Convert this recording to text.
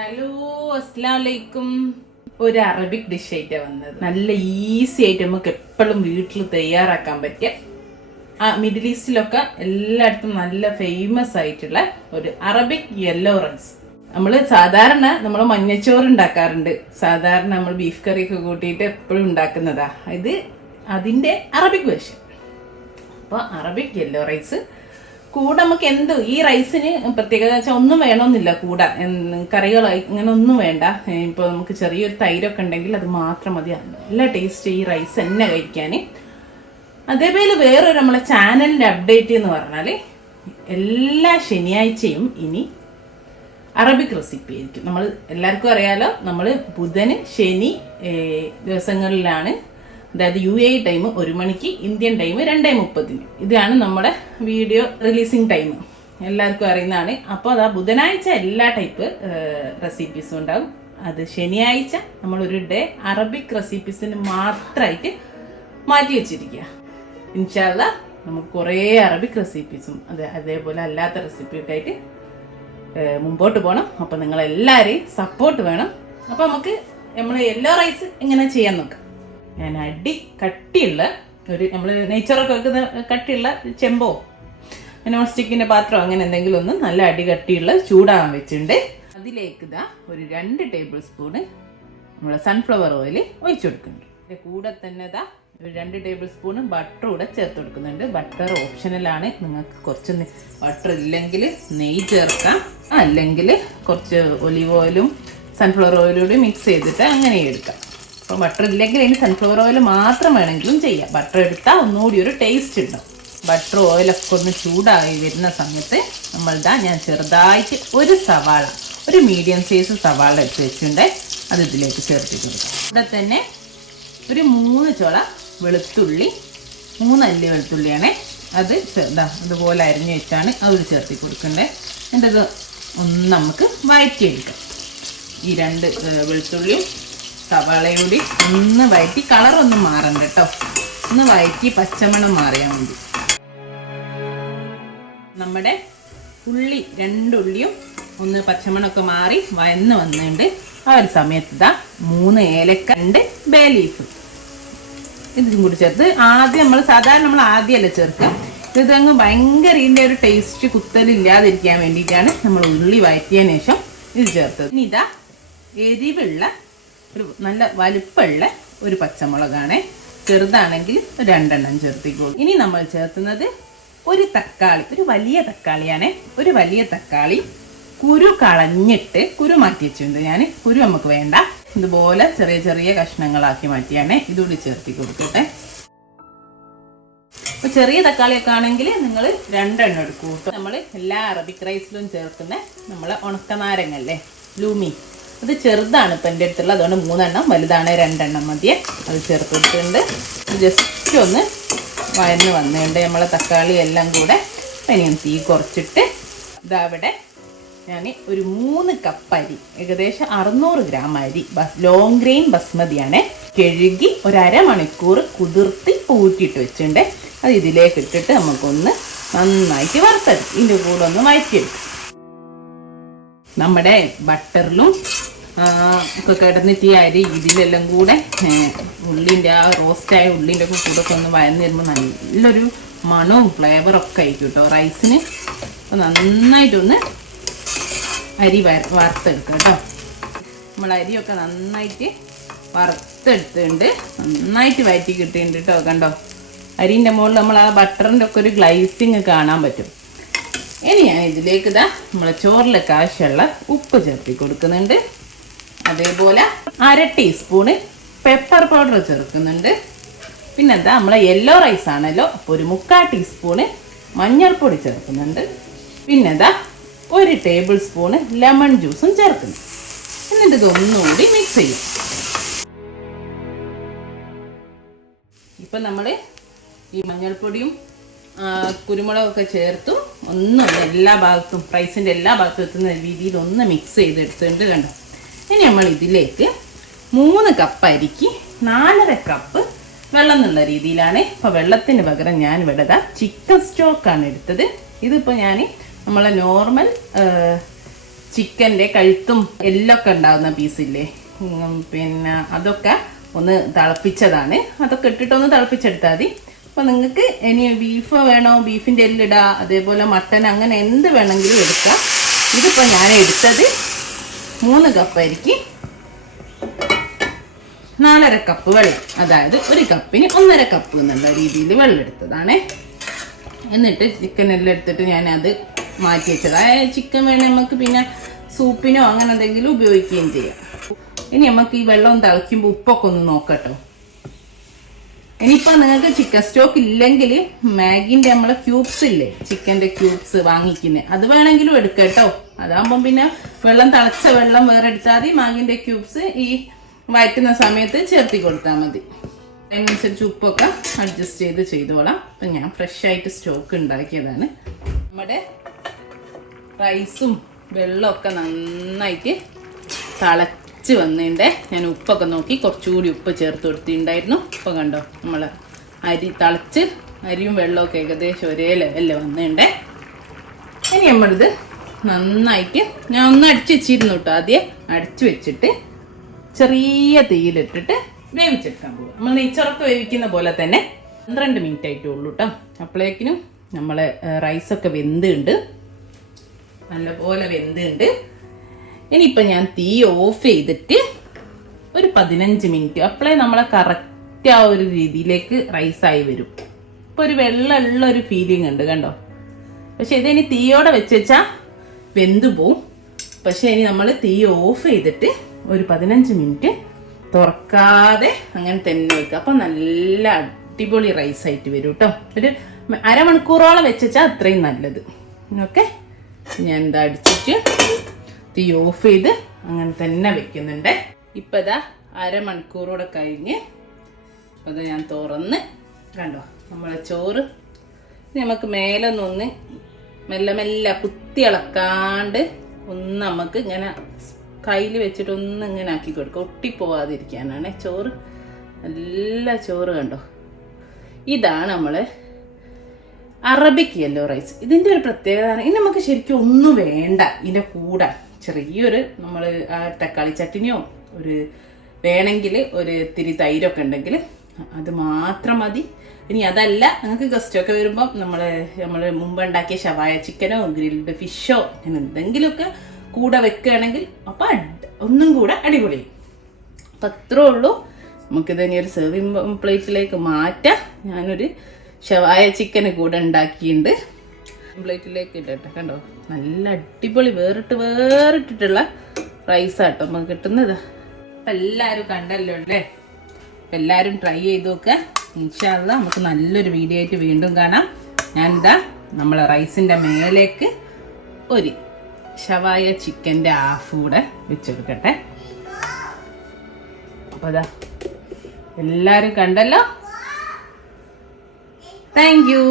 Hello അസ്സലാമലൈക്കും. ഒരു Arabic dish ആയിട്ടാണ് വന്നത്. നല്ല ഈസി ആയിട്ട് നമുക്ക് എപ്പോഴും വീട്ടിൽ തയ്യാറാക്കാൻ പറ്റിയ മിഡിൽ ഈസ്റ്റിലൊക്കെ എല്ലായിടത്തും നല്ല ഫേമസ് ആയിട്ടുള്ള ഒരു അറബിക് യെല്ലോ റൈസ്. നമ്മൾ മഞ്ഞച്ചോറ് ഉണ്ടാക്കാറുണ്ട്. സാധാരണ നമ്മൾ ബീഫ് കറിയൊക്കെ കൂട്ടിയിട്ട് എപ്പോഴും ഉണ്ടാക്കുന്നതാ. അതിന്റെ അറബിക് വേർഷൻ. അപ്പോൾ അറബിക് യെല്ലോ റൈസ് കൂടെ നമുക്ക് എന്ത് ഈ റൈസിന് പ്രത്യേകത വെച്ചാൽ ഒന്നും വേണമെന്നില്ല. കൂടെ കറികളോ ഇങ്ങനെ ഒന്നും വേണ്ട. ഇപ്പോൾ നമുക്ക് ചെറിയൊരു തൈരൊക്കെ ഉണ്ടെങ്കിൽ അത് മാത്രം മതി. നല്ല ടേസ്റ്റ് ഈ റൈസ് തന്നെ കഴിക്കാൻ. അതേപോലെ വേറൊരു നമ്മളെ ചാനലിൻ്റെ അപ്ഡേറ്റ് എന്ന് പറഞ്ഞാൽ എല്ലാ ശനിയാഴ്ചയും ഇനി അറബിക് റെസിപ്പി ആയിരിക്കും. നമ്മൾ എല്ലാവർക്കും അറിയാലോ, നമ്മൾ ബുധന് ശനി ദിവസങ്ങളിലാണ്, അതായത് UAE ടൈം 1 മണിക്ക്, ഇന്ത്യൻ ടൈം 2:30. ഇതാണ് നമ്മുടെ വീഡിയോ റിലീസിങ് ടൈം, എല്ലാവർക്കും അറിയുന്നതാണ്. അപ്പോൾ അതാ ബുധനാഴ്ച എല്ലാ ടൈപ്പ് റെസിപ്പീസും ഉണ്ടാകും. അത് ശനിയാഴ്ച നമ്മളൊരു ഡേ അറബിക് റെസിപ്പീസിന് മാത്രമായിട്ട് മാറ്റി വെച്ചിരിക്കുക. ഇൻഷാ അല്ലാഹ് നമുക്ക് കുറേ അറബിക് റെസിപ്പീസും അതേപോലെ അല്ലാത്ത റെസിപ്പിയൊക്കെ ആയിട്ട് മുമ്പോട്ട് പോകണം. അപ്പോൾ നിങ്ങളെല്ലാവരെയും സപ്പോർട്ട് വേണം. അപ്പോൾ നമ്മൾ യെല്ലോ റൈസ് എങ്ങനെ ചെയ്യാൻ നോക്കാം. ഞാൻ കട്ടിയുള്ള നമ്മൾ നെയ്ച്ചോറൊക്കെ വെക്കുന്ന കട്ടിയുള്ള ചെമ്പോ നോൺ സ്റ്റിക്കിൻ്റെ പാത്രം അങ്ങനെ എന്തെങ്കിലും ഒന്ന് നല്ല കട്ടിയുള്ള ചൂടാകാൻ വെച്ചിട്ടുണ്ട്. അതിലേക്ക് ഒരു 2 ടേബിൾ സ്പൂണ് നമ്മൾ സൺഫ്ലവർ ഓയിൽ ഒഴിച്ചു കൊടുക്കുന്നുണ്ട്. അതിൻ്റെ കൂടെ തന്നെ ഒരു 2 ടേബിൾ സ്പൂണ് ബട്ടർ കൂടെ ചേർത്ത് കൊടുക്കുന്നുണ്ട്. ബട്ടർ ഓപ്ഷണലാണ്. നിങ്ങൾക്ക് കുറച്ച് ബട്ടർ ഇല്ലെങ്കിൽ നെയ്യ് ചേർക്കാം, അല്ലെങ്കിൽ കുറച്ച് ഒലിവ് ഓയിലും സൺഫ്ലവർ ഓയിലും കൂടി മിക്സ് ചെയ്തിട്ട് അങ്ങനെ എടുക്കാം. അപ്പോൾ ബട്ടർ ഇല്ലെങ്കിൽ ഇനി സൺഫ്ലവർ ഓയിൽ മാത്രം വേണമെങ്കിലും ചെയ്യാം. ബട്ടർ എടുത്താൽ ഒന്നുകൂടി ഒരു ടേസ്റ്റ് ഉണ്ടാവും. ബട്ടർ ഓയിലൊക്കെ ഒന്ന് ചൂടായി വരുന്ന സമയത്ത് ഞാൻ ചെറുതായിട്ട് ഒരു സവാള, ഒരു മീഡിയം സൈസ് സവാള എടുത്ത് വെച്ചിട്ടുണ്ട്. അത് ഇതിലേക്ക് ചേർത്തിട്ടുണ്ട്. ഇവിടെ തന്നെ ഒരു 3 ചുള വെളുത്തുള്ളി, 3 അല്ലി വെളുത്തുള്ളിയാണ്. അത് അതുപോലെ അരിഞ്ഞ് വെച്ചാണ് അത് ചേർത്തി കൊടുക്കേണ്ടത്. എന്നിട്ട് ഇത് ഒന്ന് നമുക്ക് വഴറ്റിയെടുക്കാം. ഈ 2 വെളുത്തുള്ളിയും സവാളയും കൂടി ഒന്ന് വഴറ്റി, കളറൊന്നും മാറണ്ട കേട്ടോ, ഒന്ന് വഴറ്റി പച്ചമണം മാറിയാൽ മതി. നമ്മുടെ 2 ഉള്ളിയും ഒന്ന് പച്ചമണമൊക്കെ മാറി വയന്ന് വന്നിട്ടുണ്ട്. ആ ഒരു സമയത്ത് 3 ഏലക്ക, 2 ബേ ലീഫ് ഇതും കൂടി ചേർത്ത് നമ്മൾ ആദ്യമല്ല ചേർക്കുക. ഇതങ്ങ് ഭയങ്കര ഇതിൻ്റെ ഒരു ടേസ്റ്റ് കുത്തലില്ലാതിരിക്കാൻ വേണ്ടിയിട്ടാണ് നമ്മൾ ഉള്ളി വഴറ്റിയതിന് ശേഷം ഇത് ചേർത്തത്. ഇനി എരിവുള്ള ഒരു നല്ല വലുപ്പമുള്ള ഒരു പച്ചമുളകാണ്. ചെറുതാണെങ്കിൽ 2 എണ്ണം ചേർത്തിക്കോളൂ. ഇനി നമ്മൾ ചേർത്തുന്നത് ഒരു തക്കാളി, ഒരു വലിയ തക്കാളിയാണ്. ഒരു വലിയ തക്കാളി കുരു കളഞ്ഞിട്ട് കുരു മാറ്റി വെച്ചിട്ടുണ്ട് ഞാൻ. കുരു നമുക്ക് വേണ്ട, ഇതുപോലെ ചെറിയ ചെറിയ കഷ്ണങ്ങളാക്കി മാറ്റിയാണ്. ഇതുകൂടി ചേർത്തി കൊടുക്കട്ടെ. അപ്പോൾ ചെറിയ തക്കാളിയൊക്കെ ആണെങ്കിൽ നിങ്ങൾ 2 എണ്ണം എടുക്കൂ. നമ്മൾ എല്ലാ അറബിക് റൈസിലും ചേർക്കുന്ന നമ്മളെ ഉണക്കനാരങ്ങല്ലേ, ലൂമി, അത് ചെറുതാണ് ഇപ്പം എൻ്റെ അടുത്തുള്ള, അതുകൊണ്ട് 3 എണ്ണം, വലുതാണ് 2 എണ്ണം മതിയെ. അത് ചേർത്ത് കൊടുത്തിട്ടുണ്ട്. ജസ്റ്റ് ഒന്ന് വഴന്ന് വന്നിട്ടുണ്ട് നമ്മളെ തക്കാളി എല്ലാം കൂടെ. അപ്പം ഞാൻ തീ കുറച്ചിട്ട് അവിടെ ഞാൻ ഒരു 3 കപ്പ് അരി, ഏകദേശം 600 ഗ്രാം അരി, ലോങ് ഗ്രെയിൻ ബസ്മതിയാണ്, കഴുകി ഒരു അരമണിക്കൂർ കുതിർത്തി ഊറ്റിയിട്ട് വെച്ചിട്ടുണ്ട്. അത് ഇതിലേക്ക് ഇട്ടിട്ട് നമുക്കൊന്ന് നന്നായിട്ട് വറുത്തെടുക്കും. ഇതിൻ്റെ കൂടെ ഒന്ന് വഴറ്റിയെടുക്കും. നമ്മുടെ ബട്ടറിലും ഒക്കെ കിടന്നിട്ട് ഈ അരി ഇതിലെല്ലാം കൂടെ ഉള്ളിൻ്റെ റോസ്റ്റായ ഉള്ളിൻ്റെ ഒക്കെ കൂടെ ഒക്കെ ഒന്ന് വഴന്ന് വരുമ്പോൾ നല്ലൊരു മണവും ഫ്ലേവറൊക്കെ ആയിരിക്കും കേട്ടോ റൈസിന്. അപ്പോൾ നന്നായിട്ടൊന്ന് അരി വറുത്തെടുക്കുക കേട്ടോ. നമ്മൾ അരിയൊക്കെ നന്നായിട്ട് വറുത്തെടുത്തിട്ടുണ്ട്, നന്നായിട്ട് വഴറ്റി കിട്ടിയിട്ടുണ്ട് കേട്ടോ. കണ്ടോ, അരിൻ്റെ മുകളിൽ നമ്മൾ ആ ബട്ടറിൻ്റെ ഒക്കെ ഒരു ഗ്ലൈസിങ് കാണാൻ പറ്റും. ഇനി ഞാൻ ഇതിലേക്ക് നമ്മളെ ചോറിലേക്ക് ആവശ്യമുള്ള ഉപ്പ് ചേർത്തി കൊടുക്കുന്നുണ്ട്. അതേപോലെ 1/2 ടീസ്പൂണ് പെപ്പർ പൗഡർ ചേർക്കുന്നുണ്ട്. പിന്നെന്താ, നമ്മളെ യെല്ലോ റൈസ് ആണല്ലോ, അപ്പോൾ ഒരു 3/4 ടീസ്പൂണ് മഞ്ഞൾപ്പൊടി ചേർക്കുന്നുണ്ട്. പിന്നെന്താ 1 ടേബിൾ സ്പൂണ് ലെമൺ ജ്യൂസും ചേർക്കുന്നു. എന്നിട്ട് ഇതൊന്നുകൂടി മിക്സ് ചെയ്യും. ഇപ്പം നമ്മൾ ഈ മഞ്ഞൾപ്പൊടിയും കുരുമുളകൊക്കെ ചേർത്തു ഒന്ന് എല്ലാ ഭാഗത്തും, റൈസിൻ്റെ എല്ലാ ഭാഗത്തും എത്തുന്ന രീതിയിൽ ഒന്ന് മിക്സ് ചെയ്തെടുത്തിട്ടുണ്ട്. കണ്ടോ, ഇനി നമ്മൾ ഇതിലേക്ക് 3 കപ്പ് അരിക്ക് 4.5 കപ്പ് വെള്ളം എന്നുള്ള രീതിയിലാണ്. ഇപ്പോൾ വെള്ളത്തിന് പകരം ഞാൻ ഇവിടെ ചിക്കൻ സ്റ്റോക്കാണ് എടുത്തത്. ഇതിപ്പോൾ ഞാൻ നമ്മളെ നോർമൽ ചിക്കൻ്റെ കഴുത്തും എല്ലൊക്കെ ഉണ്ടാകുന്ന പീസില്ലേ, പിന്നെ അതൊക്കെ ഒന്ന് തിളപ്പിച്ചതാണ്. അതൊക്കെ ഇട്ടിട്ടൊന്ന് തിളപ്പിച്ചെടുത്താൽ മതി. അപ്പോൾ നിങ്ങൾക്ക് ഇനി ബീഫ് വേണോ, ബീഫിൻ്റെ എല്ലിടുക, അതേപോലെ മട്ടൻ, അങ്ങനെ എന്ത് വേണമെങ്കിലും എടുക്കാം. ഇതിപ്പോൾ ഞാൻ എടുത്തത് 3 കപ്പ് അരിക്ക് 4.5 കപ്പ് വെള്ളം, അതായത് 1 കപ്പിന് 1.5 കപ്പ് എന്നുള്ള രീതിയിൽ വെള്ളം എടുത്തതാണ്. എന്നിട്ട് ചിക്കൻ എല്ലാം എടുത്തിട്ട് ഞാനത് മാറ്റി വെച്ചത്. അതായത് ചിക്കൻ വേണേൽ നമുക്ക് പിന്നെ സൂപ്പിനോ അങ്ങനെ എന്തെങ്കിലും ഉപയോഗിക്കുകയും ചെയ്യാം. ഇനി നമുക്ക് ഈ വെള്ളം തിളയ്ക്കുമ്പോൾ ഉപ്പൊക്കെ ഒന്ന് നോക്കട്ടോ. ഇനിയിപ്പോൾ നിങ്ങൾക്ക് ചിക്കൻ സ്റ്റോക്ക് ഇല്ലെങ്കിൽ മാഗിൻ്റെ നമ്മളെ ക്യൂബ്സ് ഇല്ലേ, ചിക്കൻ്റെ ക്യൂബ്സ് വാങ്ങിക്കുന്നത്, അത് വേണമെങ്കിലും എടുക്കാം കേട്ടോ. അതാകുമ്പം പിന്നെ വെള്ളം തിളച്ച വെള്ളം വേറെ എടുത്താൽ മതി. മാഗിൻ്റെ ക്യൂബ്സ് ഈ വഴറ്റുന്ന സമയത്ത് ചേർത്തി കൊടുത്താൽ മതി. അതിനനുസരിച്ച് ഉപ്പൊക്കെ അഡ്ജസ്റ്റ് ചെയ്തോളാം. അപ്പം ഞാൻ ഫ്രഷ് ആയിട്ട് സ്റ്റോക്ക് ഉണ്ടാക്കിയതാണ്. നമ്മുടെ റൈസും വെള്ളമൊക്കെ നന്നായിട്ട് തിളച്ച് വന്നിട്ടുണ്ട്. ഞാൻ ഉപ്പൊക്കെ നോക്കി കുറച്ചുകൂടി ഉപ്പ് ചേർത്ത് കൊടുത്തിട്ടുണ്ടായിരുന്നു. ഇപ്പോൾ കണ്ടോ, നമ്മൾ അരി തിളച്ച് അരിയും വെള്ളമൊക്കെ ഏകദേശം ഒരേ ലെവലിൽ വന്നിട്ടുണ്ട്. ഇനി നമ്മളിത് നന്നായിട്ട് ഞാൻ ഒന്ന് അടിച്ചു വെച്ചിരുന്നു കേട്ടോ. ആദ്യം അടിച്ചു വെച്ചിട്ട് ചെറിയ തീയിലിട്ടിട്ട് വേവിച്ചെടുക്കാൻ പോകും. നമ്മൾ നെയ്ച്ചോറൊക്കെ വേവിക്കുന്ന പോലെ തന്നെ 12 മിനിറ്റ് ആയിട്ടേ ഉള്ളൂ കേട്ടോ. അപ്പോഴേക്കിനും നമ്മളെ റൈസൊക്കെ വെന്തുണ്ട്, നല്ലപോലെ വെന്തുണ്ട്. ഇനിയിപ്പോൾ ഞാൻ തീ ഓഫ് ചെയ്തിട്ട് ഒരു 15 മിനിറ്റ്, അപ്പോഴേ നമ്മളെ കറക്റ്റ് ആ ഒരു രീതിയിലേക്ക് റൈസായി വരും. ഇപ്പോൾ ഒരു വെള്ളമുള്ള ഒരു ഫീലിംഗ് ഉണ്ട് കണ്ടോ. പക്ഷെ ഇതിനി തീയോടെ വെച്ചാൽ വെന്തു പോവും. പക്ഷെ ഇനി നമ്മൾ തീ ഓഫ് ചെയ്തിട്ട് ഒരു 15 മിനിറ്റ് തുറക്കാതെ അങ്ങനെ തന്നെ വെക്കുക. അപ്പം നല്ല അടിപൊളി റൈസായിട്ട് വരും കേട്ടോ. ഒരു അരമണിക്കൂറോളം വെച്ചാൽ അത്രയും നല്ലത്. ഓക്കെ, ഞാൻ എന്താ അടിച്ചിട്ട് തീ ഓഫ് ചെയ്ത് അങ്ങനെ തന്നെ വെക്കുന്നുണ്ട്. ഇപ്പം ഇതാ അരമണിക്കൂറൂടെ കഴിഞ്ഞ് അത് ഞാൻ തുറന്ന് കണ്ടോ, നമ്മളെ ചോറ് നമുക്ക് മേലെ നിന്ന് മെല്ലെ മെല്ലെ കുത്തി ഇളക്കാണ്ട് ഒന്ന് നമുക്ക് ഇങ്ങനെ കയ്യിൽ വെച്ചിട്ട് ഒന്ന് ഇങ്ങനെ ആക്കി കൊടുക്കുക, ഒട്ടിപ്പോവാതിരിക്കാനാണ്. ചോറ് നല്ല ചോറ് കണ്ടോ. ഇതാണ് നമ്മൾ അറബിക് യെല്ലോ റൈസ്. ഇതിൻ്റെ ഒരു പ്രത്യേകത, ഇനി നമുക്ക് ശരിക്കും ഒന്നും വേണ്ട ഇതിൻ്റെ കൂടെ. ചെറിയൊരു നമ്മൾ തക്കാളി ചട്ടിനിയോ ഒരു വേണമെങ്കിൽ ഒരു ഇത്തിരി തൈരൊക്കെ ഉണ്ടെങ്കിൽ അത് മാത്രം മതി. ഇനി അതല്ല, നിങ്ങൾക്ക് ഗസ്റ്റൊക്കെ വരുമ്പം നമ്മൾ മുമ്പ് ഉണ്ടാക്കിയ ഷവായ ചിക്കനോ ഗ്രിൽഡ് ഫിഷോ അങ്ങനെ എന്തെങ്കിലുമൊക്കെ കൂടെ വെക്കുകയാണെങ്കിൽ അപ്പം ഒന്നും കൂടെ അടിപൊളി. അപ്പം അത്രേ ഉള്ളൂ. നമുക്കിതിനെ ഒരു സെർവിങ് പ്ലേറ്റിലേക്ക് മാറ്റാം. ഞാനൊരു ഷവായ ചിക്കന് കൂടെ ഉണ്ടാക്കിയിട്ടുണ്ട്. പ്ലേറ്റിലേക്ക് ഇട്ടട്ടെ. കണ്ടോ, നല്ല അടിപൊളി വേറിട്ടിട്ടുള്ള റൈസാട്ടോ നമുക്ക് കിട്ടുന്നത്. അപ്പം എല്ലാവരും കണ്ടല്ലോ അല്ലേ. അപ്പം എല്ലാവരും ട്രൈ ചെയ്ത് നോക്കുക. ഇൻഷാ അല്ലാ നമുക്ക് നല്ലൊരു വീഡിയോ ആയിട്ട് വീണ്ടും കാണാം. ഞാനിതാ നമ്മളെ റൈസിൻ്റെ മേലേക്ക് ഒരു ഷവായ ചിക്കൻ്റെ ഹാഫ് കൂടെ വെച്ചെടുക്കട്ടെ. അപ്പോൾ അതാ എല്ലാവരും കണ്ടല്ലോ. Thank you.